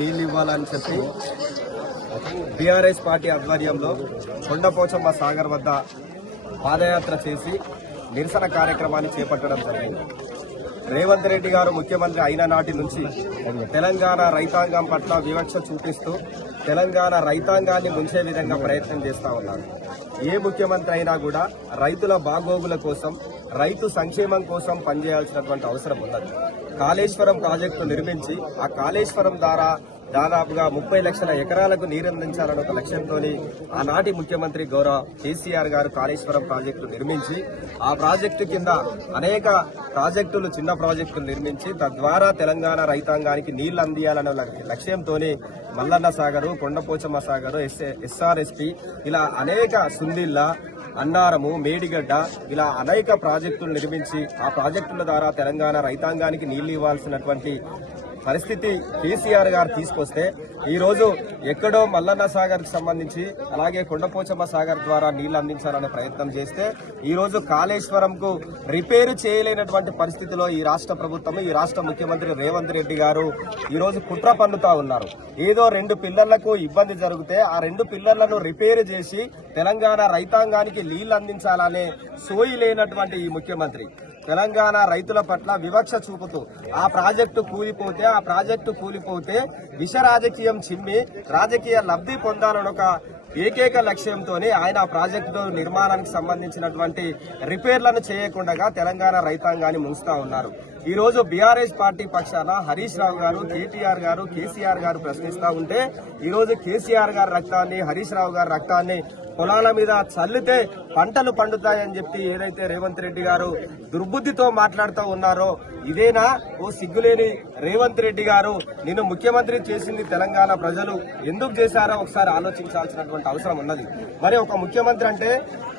నీళ్లు ఇవ్వాలని చెప్పి బీఆర్ఎస్ పార్టీ ఆధ్వర్యంలో కొండపోచమ్మ సాగర్ వద్ద పాదయాత్ర చేసి నిరసన కార్యక్రమాన్ని చేపట్టడం జరిగింది. రేవంత్ రెడ్డి గారు ముఖ్యమంత్రి అయిన నాటి నుంచి తెలంగాణ రైతాంగం పట్ల వివక్ష చూపిస్తూ తెలంగాణ రైతాంగాన్ని ముంచే విధంగా ప్రయత్నం చేస్తా ఉన్నారు. ఏ ముఖ్యమంత్రి అయినా కూడా రైతుల బాగోగుల కోసం, రైతు సంక్షేమం కోసం పనిచేయాల్సినటువంటి అవసరం ఉన్నది. కాళేశ్వరం ప్రాజెక్టు నిర్మించి ఆ కాళేశ్వరం ద్వారా దాదాపుగా 30 లక్షల ఎకరాలకు నీరందించాలని ఒక లక్ష్యంతో ఆనాటి ముఖ్యమంత్రి గౌరవ కేసీఆర్ గారు కాళేశ్వరం ప్రాజెక్టు నిర్మించి ఆ ప్రాజెక్టు కింద అనేక ప్రాజెక్టులు, చిన్న ప్రాజెక్టులు నిర్మించి తద్వారా తెలంగాణ రైతాంగానికి నీళ్లు అందియాలనే లక్ష్యంతో మల్లన్న సాగరు, కొండపోచమ్మ సాగరు, ఎస్ఆర్ఎస్పీ ఇలా అనేక సుందిళ్ళ, అన్నారము, మేడిగడ్డ ఇలా అనేక ప్రాజెక్టులు నిర్మించి ఆ ప్రాజెక్టుల ద్వారా తెలంగాణ రైతాంగానికి నీళ్లు ఇవ్వాల్సినటువంటి పరిస్థితి కేసీఆర్ గారు తీసుకొస్తే ఈ రోజు ఎక్కడో మల్లన్న సాగర్ కి సంబంధించి అలాగే కొండపోచమ్మ సాగర్ ద్వారా నీళ్లు అందించాలనే ప్రయత్నం చేస్తే ఈ రోజు కాళేశ్వరం కు రిపేరు చేయలేనటువంటి పరిస్థితిలో ఈ రాష్ట్ర ప్రభుత్వం, ఈ రాష్ట్ర ముఖ్యమంత్రి రేవంత్ రెడ్డి గారు ఈ రోజు కుట్ర పన్నుతా ఉన్నారు. ఏదో 2 పిల్లర్లకు ఇబ్బంది జరిగితే ఆ 2 పిల్లర్లను రిపేరు చేసి తెలంగాణ రైతాంగానికి నీళ్లు అందించాలనే సోయి లేనటువంటి ఈ ముఖ్యమంత్రి తెలంగాణ రైతుల పట్ల వివక్ష చూపుతూ ఆ ప్రాజెక్టు కూలిపోతే విష రాజకీయం చిమ్మి రాజకీయ లబ్ధి పొందాలని ఒక ఏకైక లక్ష్యంతోనే ఆయన ఆ ప్రాజెక్టు నిర్మాణానికి సంబంధించినటువంటి రిపేర్లను చేయకుండా తెలంగాణ రైతాంగాన్ని ముంచుతా ఉన్నారు. ఈ రోజు బీఆర్ఎస్ పార్టీ పక్షాన హరీష్ రావు గారు, కేటీఆర్ గారు, కేసీఆర్ గారు ప్రశ్నిస్తా ఉంటే ఈ రోజు కేసీఆర్ గారి రక్తాన్ని, హరీష్ రావు గారి రక్తాన్ని పొలాల మీద చల్లితే పంటలు పండుతాయని చెప్పి ఏదైతే రేవంత్ రెడ్డి గారు దుర్బుద్ధితో మాట్లాడుతూ ఉన్నారో ఇదేనా ఓ సిగ్గులేని రేవంత్ రెడ్డి గారు? నిన్ను ముఖ్యమంత్రి చేసింది తెలంగాణ ప్రజలు, ఎందుకు చేశారో ఒకసారి ఆలోచించాల్సినటువంటి అవసరం ఉన్నది. మరి ఒక ముఖ్యమంత్రి అంటే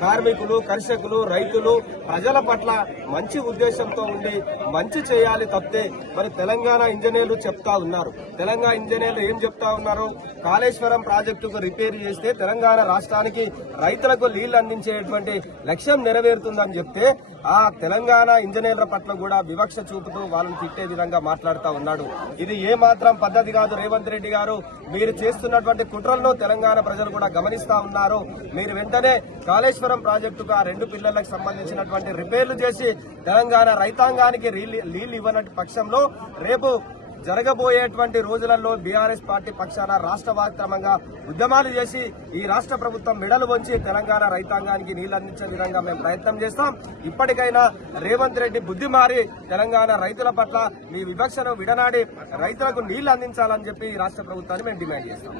కార్మికులు, కర్షకులు, రైతులు, ప్రజల పట్ల మంచి ఉద్దేశంతో ఉండి మంచి చేయాలి తప్పితే మరి తెలంగాణ ఇంజనీర్లు చెప్తా ఉన్నారు. తెలంగాణ ఇంజనీర్లు ఏం చెప్తా ఉన్నారు? కాళేశ్వరం ప్రాజెక్టుకు రిపేర్ చేస్తే తెలంగాణ రాష్ట్రానికి రైతులకు నీళ్లు అందించేటువంటి లక్ష్యం నెరవేరుతుందని చెప్తే ఆ తెలంగాణ ఇంజనీర్ల పట్ల కూడా వివక్ష చూపుతూ వాళ్ళని తిట్టే విధంగా మాట్లాడుతూ ఉన్నాడు. ఇది ఏ మాత్రం పద్ధతి కాదు. రేవంత్ రెడ్డి గారు, మీరు చేస్తున్నటువంటి కుట్రలను తెలంగాణ ప్రజలు కూడా గమనిస్తా ఉన్నారు. మీరు వెంటనే కాళేశ్వరం ప్రాజెక్టుకు ఆ 2 పిల్లర్లకు సంబంధించినటువంటి రిపేర్లు చేసి తెలంగాణ రైతాంగానికి నీళ్లు ఇవ్వనటువంటి పక్షంలో రేపు జరగబోయేటువంటి రోజులలో బీఆర్ఎస్ పార్టీ పక్షాన రాష్ట్ర వ్యాప్తంగా ఉద్యమాలు చేసి ఈ రాష్ట్ర ప్రభుత్వం మెడలు వంచి తెలంగాణ రైతాంగానికి నీళ్లు అందించే విధంగా మేము ప్రయత్నం చేస్తాం. ఇప్పటికైనా రేవంత్ రెడ్డి బుద్ధి మారి తెలంగాణ రైతుల పట్ల మీ వివక్షను విడనాడి రైతులకు నీళ్లు అందించాలని చెప్పి ఈ రాష్ట్ర ప్రభుత్వాన్ని మేము డిమాండ్ చేస్తాం.